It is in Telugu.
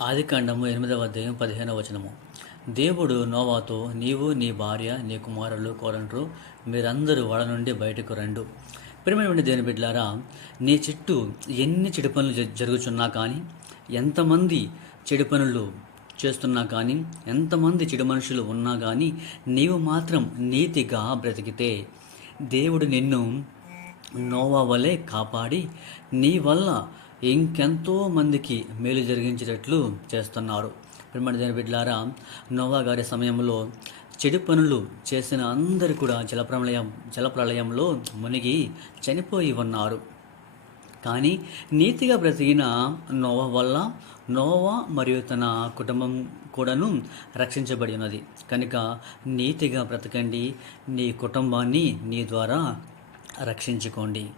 ఆదికాండము ఎనిమిదవ అధ్యాయం పదిహేనవ వచనము. దేవుడు నోవాతో నీవు నీ భార్య నీ కుమారులు కోరండ్రు మీరందరూ వాళ్ళ నుండి బయటకు రండు. ప్రియమైనటువంటి దేని బిడ్డలారా నీ చుట్టూ ఎన్ని చెడు పనులు జ- జరుగుచున్నా కానీ ఎంతమంది చెడు పనులు చేస్తున్నా కానీ ఎంతమంది చెడు మనుషులు ఉన్నా కానీ నీవు మాత్రం నీతిగా బ్రతికితే దేవుడు నిన్ను నోవా వలె కాపాడి నీ వల్ల ఇంకెంతో మందికి మేలు జరిగించేటట్లు చేస్తున్నారు. ప్రిమడి బిడ్లారా నోవా గారి సమయంలో చెడు పనులు చేసిన అందరు కూడా జలప్రలయం జలప్రలయంలో మునిగి చనిపోయి ఉన్నారు. కానీ నీతిగా బ్రతికిన నోవా వల్ల నోవా మరియు తన కుటుంబం కూడాను రక్షించబడి ఉన్నది. కనుక నీతిగా బ్రతకండి. నీ కుటుంబాన్ని నీ ద్వారా రక్షించుకోండి.